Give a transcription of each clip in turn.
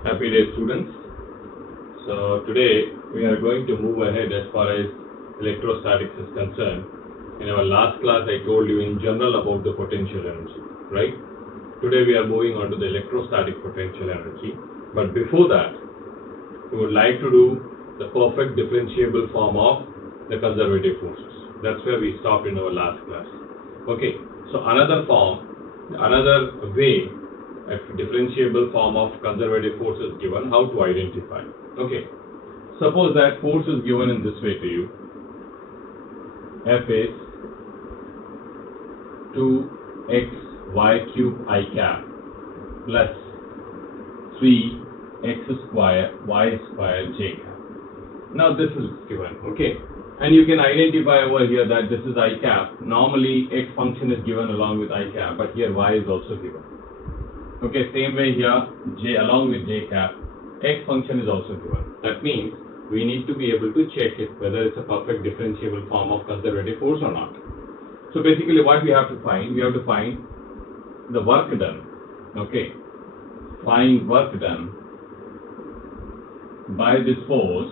Happy day, students. So today we are going to move ahead as far as electrostatics is concerned. In our last class I told you in general about the potential energy, right? Today we are moving on to the electrostatic potential energy. But before that, we would like to do the perfect differentiable form of the conservative forces. That's where we stopped in our last class. Okay, so another way, a differentiable form of conservative force is given, how to identify. Okay, suppose that force is given in this way to you. F is 2xy cube I cap plus 3x square y square j cap. Now this is given, okay, and you can identify over here that this is I cap. Normally x function is given along with I cap, but here y is also given. Okay, same way here, j along with j cap, x function is also given. That means we need to be able to check it whether it's a perfect differentiable form of conservative force or not. So basically what we have to find the work done. Okay, find work done by this force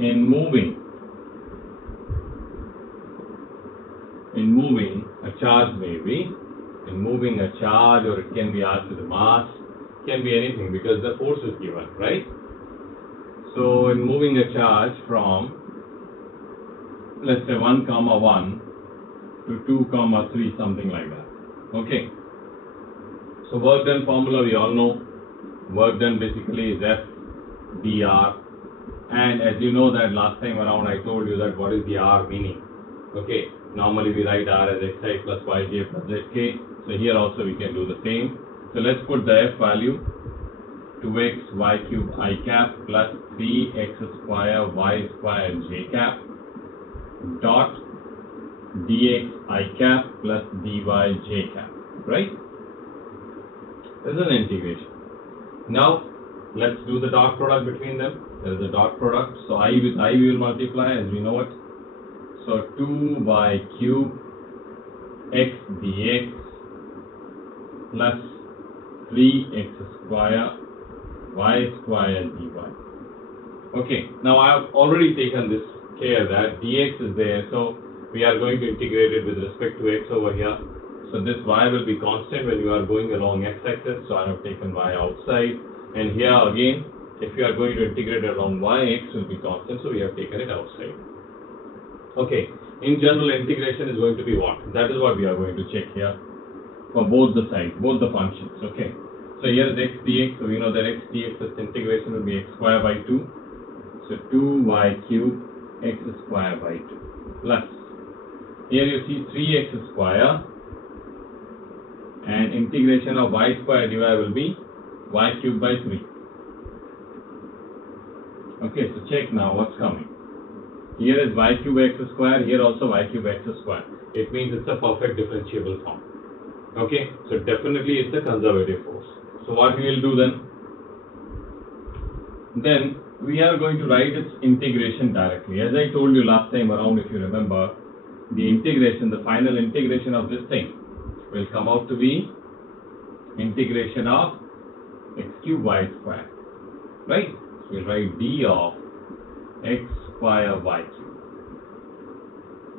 in moving a charge, maybe in moving a charge, or it can be asked to the mass, can be anything because the force is given, right? So in moving a charge from, let's say 1, 1 to 2, 3, something like that. Okay, so work done formula we all know. Work done basically is F dr, and as you know that last time around I told you that what is the R meaning. Okay, normally we write R as xi plus yj plus zk, so here also we can do the same. So let's put the F value 2x y cube I cap plus 3x square y square j cap dot dx I cap plus dy j cap, right? This is an integration. Now let's do the dot product between them. There is a dot product, so I with I will multiply as we know it. So 2y cube x dx plus 3x square y square dy. Okay, now I have already taken this care that dx is there, so we are going to integrate it with respect to x over here. So this y will be constant when you are going along x-axis, so I have taken y outside, and here again if you are going to integrate along y, x will be constant, so we have taken it outside. Okay, in general integration is going to be what? That is what we are going to check here for both the sides, both the functions. Okay, so here is x dx, so we know that x dx integration will be x square by 2, so 2y cube x square by 2 plus, here you see 3x square, and integration of y square dy will be y cube by 3. Okay, so check now what's coming. Here is y cube x square, here also y cube x square. It means it's a perfect differentiable form. Okay, so definitely it's a conservative force. So what we will do then? Then we are going to write its integration directly. As I told you last time around, if you remember, the integration, the final integration of this thing will come out to be integration of x cube y square, right? So we'll write d of x square y cube.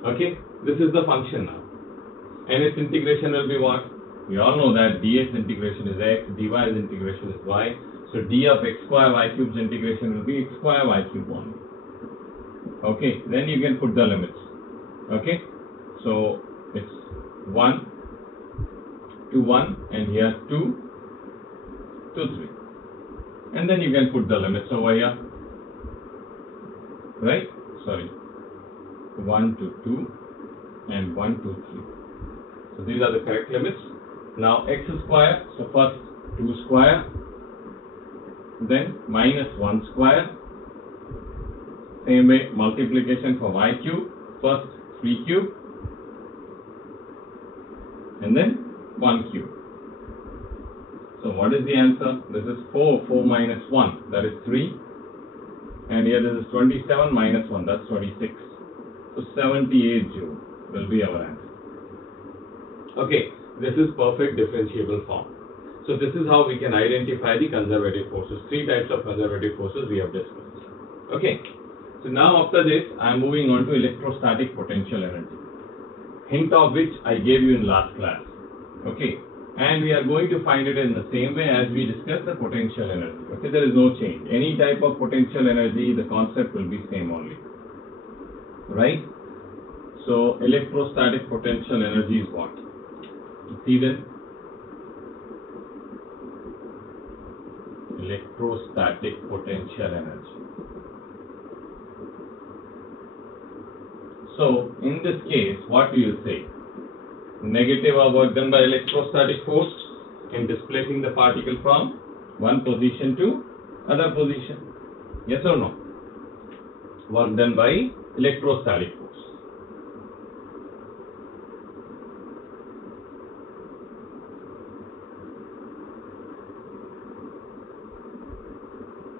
Okay, this is the function now, and its integration will be what? We all know that dx integration is x, dy integration is y, so d of x square y cube's integration will be x square y cube only. Okay, then you can put the limits. Okay, so it's 1 to 1, and here 2 to 3, and then you can put the limits over here, right? Sorry, 1 to 2 and 1 to 3. So these are the correct limits. Now x square, so first 2 square, then minus 1 square, same way multiplication for y cube, first 3 cube, and then 1 cube. So what is the answer? This is 4 minus 1, that is 3, and here this is 27 minus 1, that's 26. So 78 joule will be our answer. Okay, this is perfect differentiable form. So this is how we can identify the conservative forces. Three types of conservative forces we have discussed. Okay. So now after this, I am moving on to electrostatic potential energy. Hint of which I gave you in last class. Okay. And we are going to find it in the same way as we discussed the potential energy. Okay. There is no change. Any type of potential energy, the concept will be same only. Right? So electrostatic potential energy is what? See then. Electrostatic potential energy. So in this case, what do you say? Negative of work done by electrostatic force in displacing the particle from one position to other position. Yes or no? Work done by electrostatic force.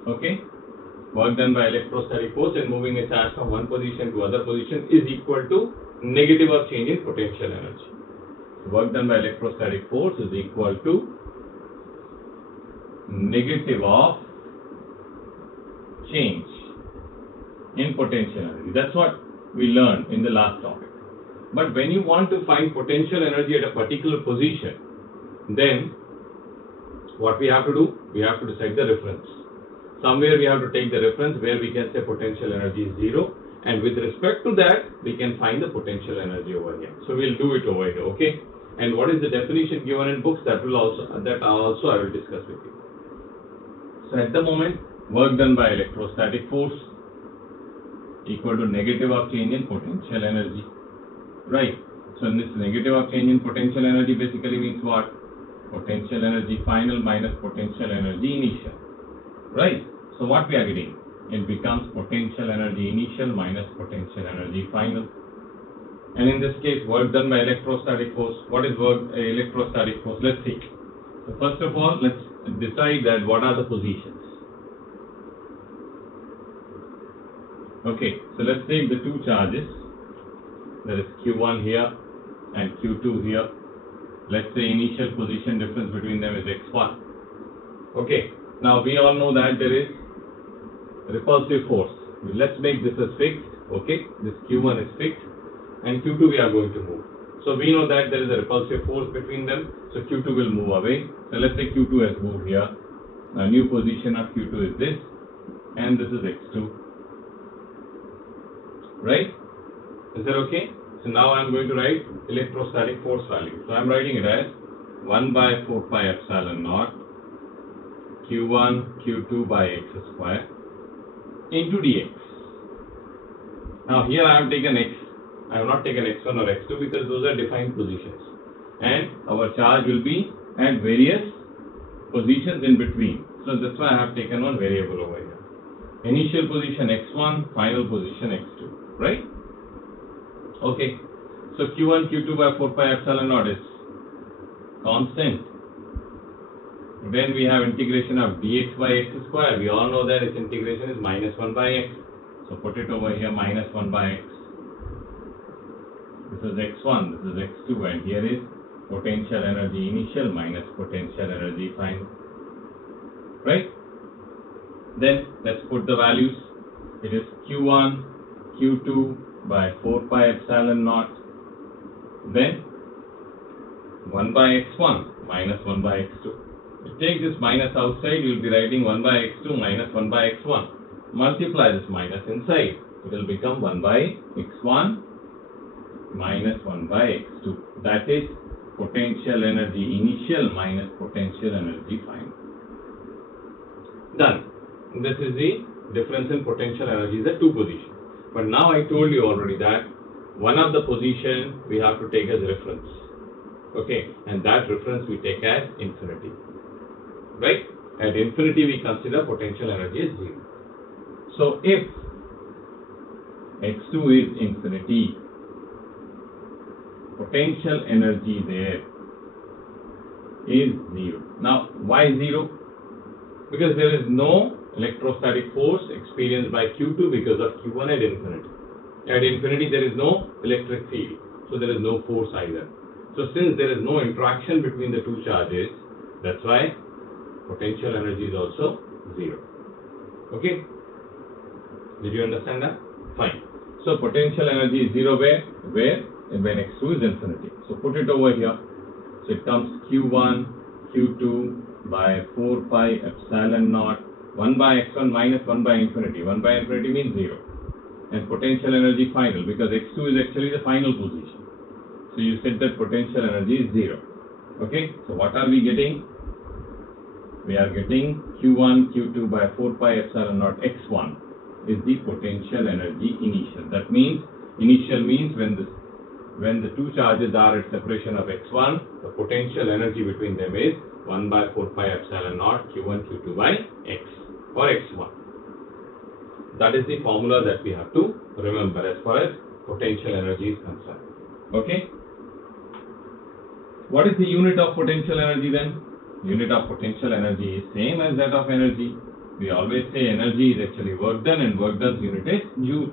Okay? Work done by electrostatic force in moving a charge from one position to other position is equal to negative of change in potential energy. Work done by electrostatic force is equal to negative of change in potential energy. That's what we learned in the last topic. But when you want to find potential energy at a particular position, then what we have to do? We have to decide the reference. Somewhere we have to take the reference where we can say potential energy is 0, and with respect to that we can find the potential energy over here. So we'll do it over here, okay? And what is the definition given in books, that also I will discuss with you. So at the moment, work done by electrostatic force equal to negative of change in potential energy, right? So in this negative of change in potential energy basically means what? Potential energy final minus potential energy initial, right? So what we are getting? It becomes potential energy initial minus potential energy final. And in this case, work done by electrostatic force. What is electrostatic force? Let's see. So first of all, let's decide that what are the positions. Okay, so let's take the two charges. There is Q1 here and Q2 here. Let's say initial position difference between them is x1. Okay, now we all know that there is repulsive force. Let's make this as fixed. Okay, this Q1 is fixed and Q2 we are going to move. So we know that there is a repulsive force between them. So Q2 will move away. So let's say Q2 has moved here. A new position of Q2 is this, and this is x2. Right? Is that okay? So now I am going to write electrostatic force value. So I am writing it as 1 by 4 pi epsilon naught Q1 Q2 by x square into dx. Now here I have taken x. I have not taken x1 or x2 because those are defined positions, and our charge will be at various positions in between. So that's why I have taken one variable over here. Initial position x1, final position x2, right? Okay. So Q1 Q2 by 4 pi epsilon naught is constant. Then we have integration of dx by x square. We all know that its integration is minus 1 by x. So put it over here, minus 1 by x. This is x1, this is x2, and here is potential energy initial minus potential energy final. Right? Then let's put the values. It is Q1 Q2 by 4 pi epsilon naught. Then 1 by x1 minus 1 by x2. You take this minus outside, you will be writing 1 by x2 minus 1 by x1. Multiply this minus inside. It will become 1 by x1 minus 1 by x2. That is potential energy initial minus potential energy final. Done. This is the difference in potential energies at two positions. But now I told you already that one of the position we have to take as reference. Okay, and that reference we take as infinity. Right? At infinity we consider potential energy as 0. So if x2 is infinity, potential energy there is 0. Now why 0? Because there is no electrostatic force experienced by Q2 because of Q1 at infinity. At infinity there is no electric field, so there is no force either. So since there is no interaction between the two charges, That's why potential energy is also 0. Okay? Did you understand that? Fine. So potential energy is 0 where? Where? When x2 is infinity. So put it over here. So it comes q1, q2 by 4 pi epsilon naught 1 by x1 minus 1 by infinity. 1 by infinity means 0. And potential energy final, because x2 is actually the final position. So you said that potential energy is 0. Okay? So what are we getting? We are getting q1, q2 by 4 pi epsilon naught x1 is the potential energy initial. That means, initial means when the two charges are at separation of x1, the potential energy between them is 1 by 4 pi epsilon naught q1, q2 by x or x1. That is the formula that we have to remember as far as potential energy is concerned. Okay? What is the unit of potential energy then? Unit of potential energy is same as that of energy. We always say energy is actually work done, and work done's unit is joule.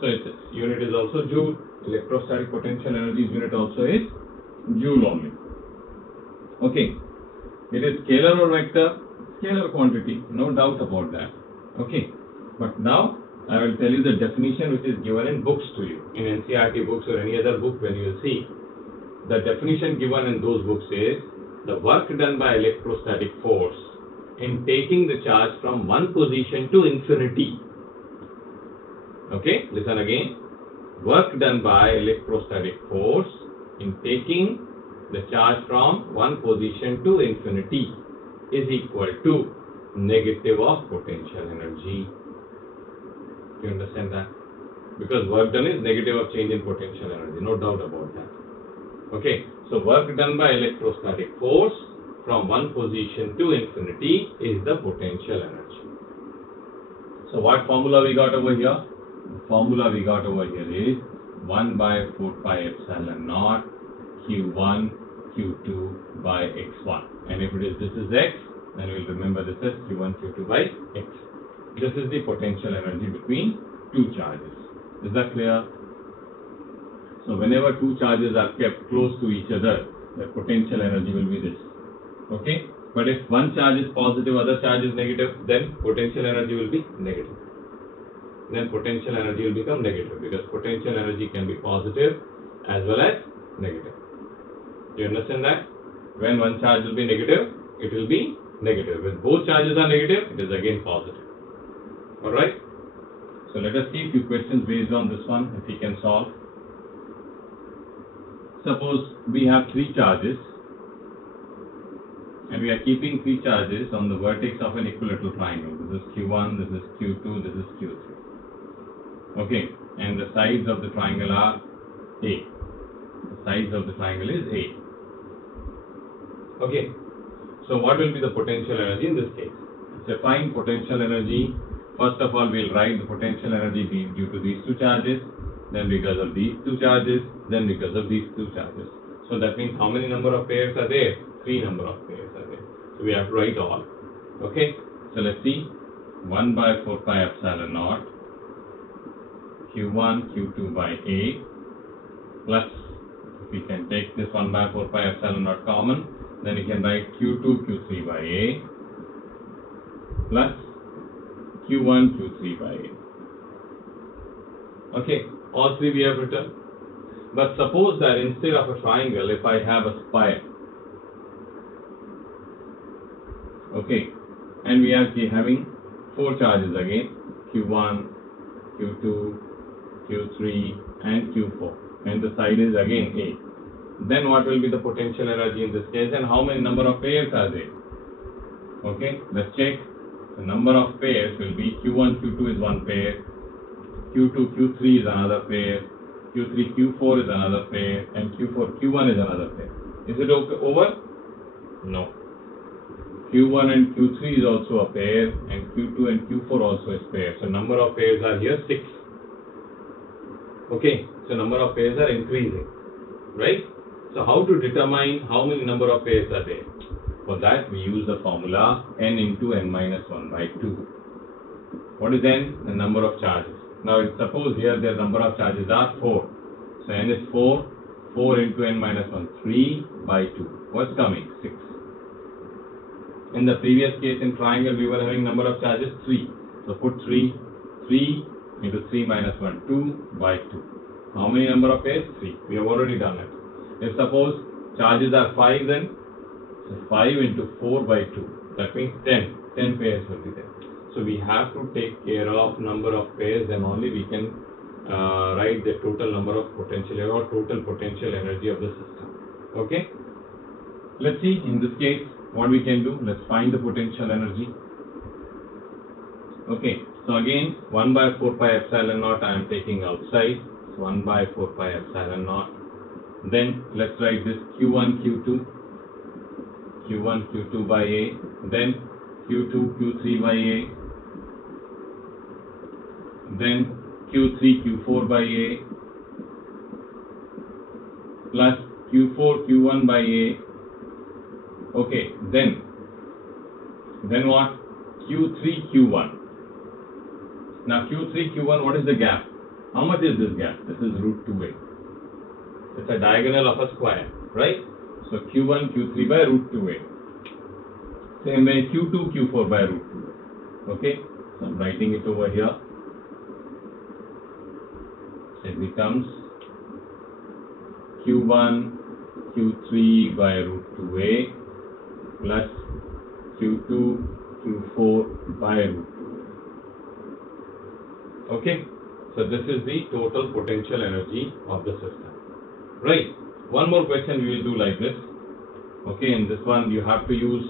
So its unit is also joule. Electrostatic potential energy's unit also is joule only. Okay. It is scalar or vector? Scalar quantity, no doubt about that. Okay. But now I will tell you the definition which is given in books to you. In NCERT books or any other book, when you will see, the definition given in those books is the work done by electrostatic force in taking the charge from one position to infinity. Okay, listen again. Work done by electrostatic force in taking the charge from one position to infinity is equal to negative of potential energy. You understand that? Because work done is negative of change in potential energy, no doubt about that. Okay, so work done by electrostatic force from one position to infinity is the potential energy. So what formula we got over here? The formula we got over here is 1 by 4 pi epsilon naught q1 q2 by x1. And if this is x, then we will remember this as q1 q2 by x. This is the potential energy between two charges. Is that clear? So whenever two charges are kept close to each other, the potential energy will be this. Okay? But if one charge is positive, other charge is negative, then potential energy will be negative. Then potential energy will become negative, because potential energy can be positive as well as negative. Do you understand that? When one charge will be negative, it will be negative. When both charges are negative, it is again positive. Alright? So let us see a few questions based on this one, if we can solve. Suppose we have three charges, and we are keeping three charges on the vertex of an equilateral triangle. This is Q1, this is Q2, this is Q3. Okay, and the sides of the triangle are A. The sides of the triangle is A. Okay, so what will be the potential energy in this case? So find potential energy. First of all, we'll write the potential energy due to these two charges, then because of these two charges, then because of these two charges. So that means how many number of pairs are there? 3 number of pairs are there. So we have to write all. Okay, so let's see. 1 by 4 pi epsilon naught q1 q2 by A plus, if we can take this 1 by 4 pi epsilon naught common, then we can write q2 q3 by A plus q1 q3 by A. Okay, all three we have written. But suppose that instead of a triangle, if I have a spire, okay, and we are having 4 charges again, q1, q2, q3 and q4, and the side is again A, then what will be the potential energy in this case, and how many number of pairs are there? Okay, let's check. The number of pairs will be q1, q2 is one pair, q2, q3 is another pair, q3, q4 is another pair, and q4, q1 is another pair. Is it over? No. q1 and q3 is also a pair, and q2 and q4 also is pair. So number of pairs are here 6. Okay, so number of pairs are increasing, right? So how to determine how many number of pairs are there? For that we use the formula n into n minus 1 by 2. What is n? The number of charges. Now suppose here the number of charges are 4. So n is 4. 4 into n minus 1, 3 by 2. What's coming? 6. In the previous case in triangle, we were having number of charges 3. So put 3. 3 into 3 minus 1, 2 by 2. How many number of pairs? 3. We have already done it. If suppose charges are 5, then so 5 into 4 by 2. That means 10. 10 pairs will be there. So we have to take care of number of pairs, then only we can write the total number of potential or total potential energy of the system. Okay? Let's see in this case what we can do. Let's find the potential energy. Okay, so again 1 by 4 pi epsilon naught I am taking outside. So 1 by 4 pi epsilon naught. Then let's write this Q1, Q2, Q1, Q2 by A. Then Q2, Q3 by A. Then Q3, Q4 by A. Plus Q4, Q1 by A. Okay, then what? Q3, Q1. Now Q3, Q1, what is the gap? How much is this gap? This is root 2a. It's a diagonal of a square, right? So Q1, Q3 by root 2a. Same way Q2, Q4 by root 2a. Okay, so I'm writing it over here. It becomes Q1, Q3 by root 2a plus Q2, Q4 by root 2a. Okay, so this is the total potential energy of the system. Right, one more question we will do like this. Okay, in this one you have to use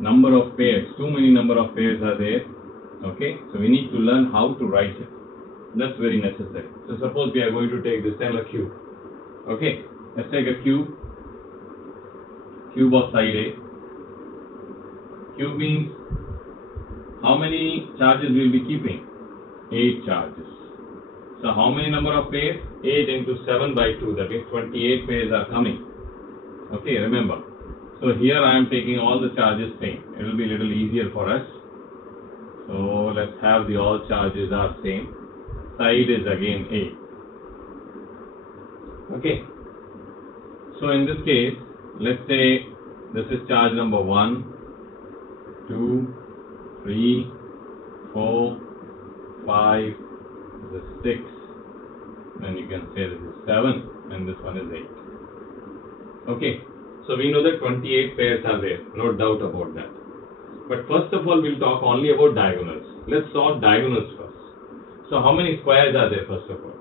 number of pairs. Too many number of pairs are there. Okay, so we need to learn how to write it. That's very necessary. So suppose we are going to take this time a cube. Okay, let's take a cube of side A. Cube means how many charges we will be keeping? 8 charges. So how many number of pairs? 8 into 7 by 2, that means 28 pairs are coming. Okay, remember. So here I am taking all the charges same. It will be a little easier for us. So let's have the all charges are same. Side is again A. Okay. So in this case, let's say this is charge number 1, 2, 3, 4, 5, this is 6, then you can say this is 7, and this one is 8. Okay. So we know that 28 pairs are there, no doubt about that. But first of all, we'll talk only about diagonals. Let's solve diagonals first. So how many squares are there first of all?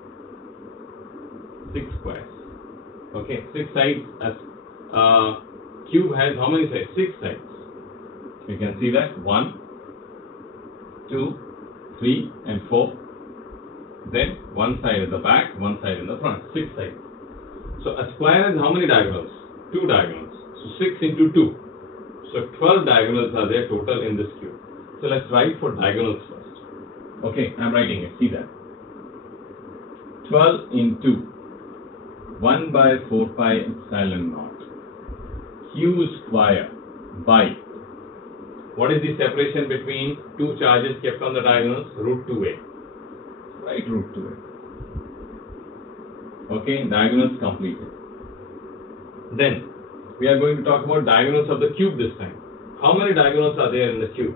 6 squares. Okay, 6 sides. As cube has how many sides? 6 sides. You can see that 1, 2, 3 and 4. Then one side at the back, one side in the front. 6 sides. So a square has how many diagonals? 2 diagonals. So 6 into 2. So 12 diagonals are there total in this cube. So let's write for diagonals first. Okay, I'm writing it. See that. 12 into 1 by 4 pi epsilon naught q square by, what is the separation between two charges kept on the diagonals? Root 2a. Right, root 2a. Okay, diagonals completed. Then we are going to talk about diagonals of the cube this time. How many diagonals are there in the cube?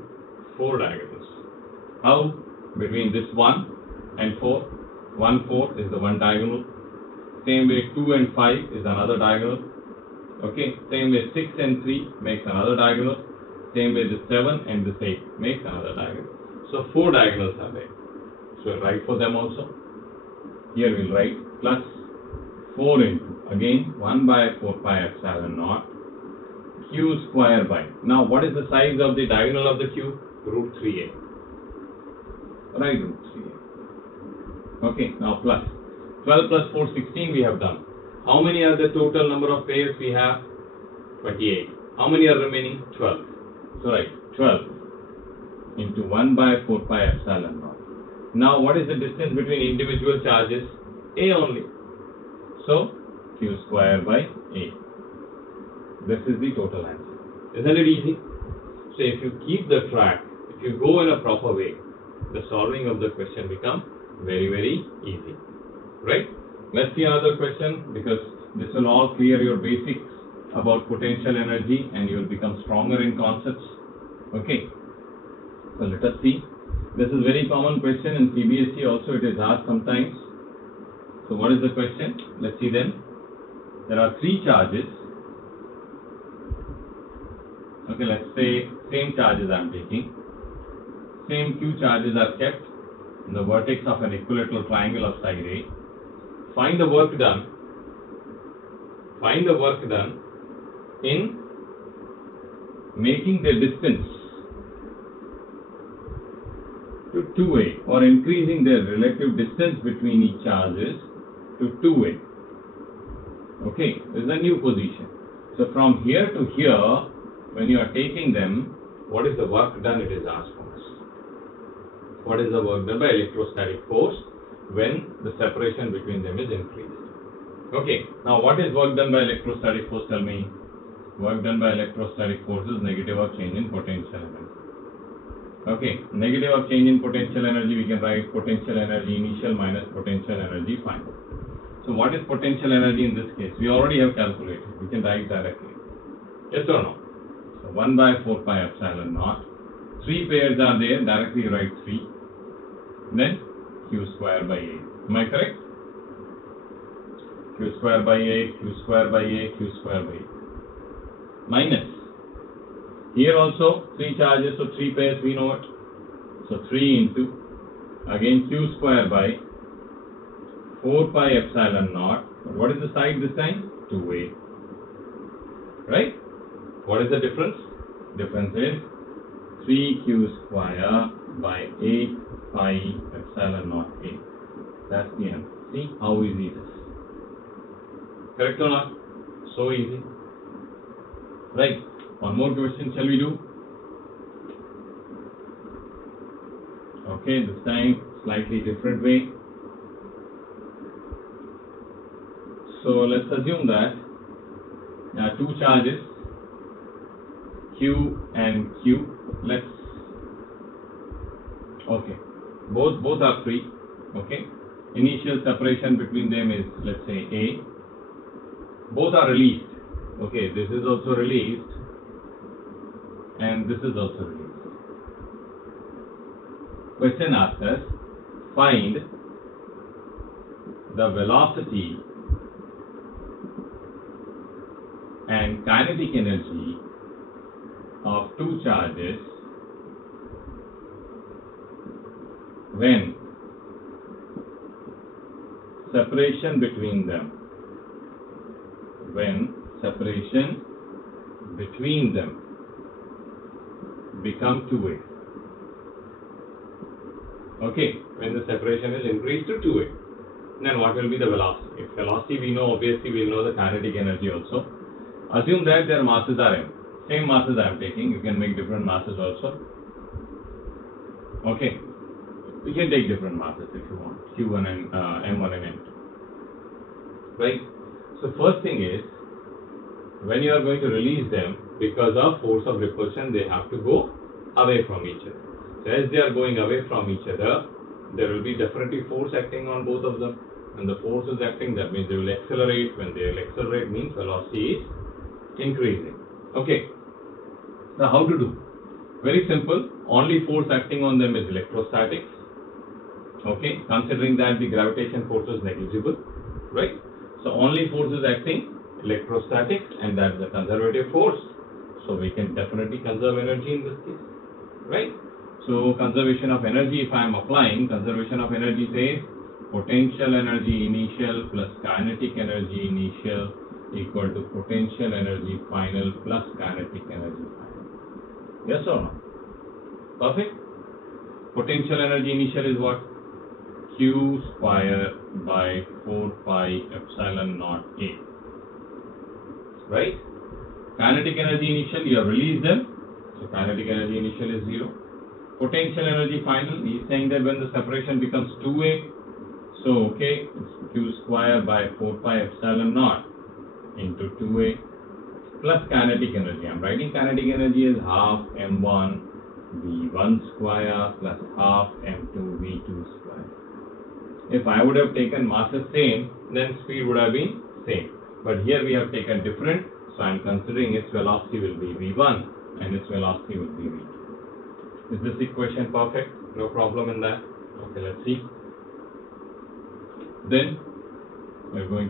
4 diagonals. How? Between this 1 and 4. 1, 4 is the one diagonal. Same way 2 and 5 is another diagonal. Okay, same way 6 and 3 makes another diagonal. Same way this 7 and this 8 makes another diagonal. So 4 diagonals are there. So we'll write for them also. Here we'll write plus 4 into, again 1 by 4 pi epsilon naught q square by. Now what is the size of the diagonal of the cube? Root 3a. Right, root 3a. Okay, now plus 12 plus 4, 16 we have done. How many are the total number of pairs we have? 28. How many are remaining? 12. So right, 12 into 1 by 4 pi epsilon naught. Now what is the distance between individual charges? A only. So q square by a. This is the total answer. Isn't it easy? So if you keep the track, if you go in a proper way, the solving of the question becomes very, very easy. Right? Let's see another question, because this will all clear your basics about potential energy and you will become stronger in concepts. Okay. So let us see. This is very common question in CBSE also, it is asked sometimes. So what is the question? Let's see then. There are three charges. Okay, let's say same charges I am taking. Same Q charges are kept in the vertex of an equilateral triangle of side A. Find the work done. Find the work done in making the distance to 2A or increasing the relative distance between each charges to 2A. Okay, this is a new position. So from here to here, when you are taking them, what is the work done? It is asked from us. What is the work done by electrostatic force when the separation between them is increased? Okay, now what is work done by electrostatic force? Tell me. Work done by electrostatic force is negative of change in potential energy. Okay, negative of change in potential energy, we can write potential energy initial minus potential energy final. So what is potential energy in this case? We already have calculated. We can write directly. Yes or no? So 1 by 4 pi epsilon naught. 3 pairs are there, directly write 3. Then Q square by 8. Am I correct? Q square by 8, Q square by 8, Q square by 8. Minus. Here also 3 charges, so 3 pairs we know it. So 3 into, again Q square by 4 pi epsilon naught. What is the side this time? 2A. Right? What is the difference? Difference is 3Q square by 8 pi epsilon naught A. That's the answer. See how easy it is. Correct or not? So easy. Right. One more question shall we do? Okay, this time slightly different way. So let's assume that there are two charges, Q and Q. Okay, both are free. Okay, initial separation between them is, let's say, A. Both are released. Okay, this is also released and this is also released. Question asks us, find the velocity and kinetic energy of two charges when separation between them become 2A. Okay, when the separation is increased to 2A, then what will be the velocity? If velocity we know, obviously we will know the kinetic energy also. Assume that their masses are m. Same masses I am taking. You can make different masses also. Okay, we can take different masses if you want. Q1 and M1 and M2. Right. So first thing is, when you are going to release them, because of force of repulsion, they have to go away from each other. So as they are going away from each other, there will be definitely force acting on both of them. And the force is acting, that means they will accelerate. When they will accelerate means velocity is increasing. Okay. Now how to do? Very simple. Only force acting on them is electrostatics. Okay. Considering that the gravitation force is negligible. Right. So only force is acting, electrostatics, and that is a conservative force. So we can definitely conserve energy in this case. Right. So conservation of energy, if I am applying, conservation of energy says potential energy initial plus kinetic energy initial equal to potential energy final plus kinetic energy final. Yes or no? Perfect. Potential energy initial is what? Q square by 4 pi epsilon naught A. Right? Kinetic energy initial, you have released them. So kinetic energy initial is 0. Potential energy final, he is saying that when the separation becomes 2A, so okay, it's Q square by 4 pi epsilon naught into 2A plus kinetic energy. I am writing kinetic energy as half m1 v1 square plus half m2 v2 square. If I would have taken masses same, then speed would have been same. But here we have taken different, So I'm considering its velocity will be v1 and its velocity will be v2. Is this equation perfect? No problem in that? Okay, let's see. Then we're going to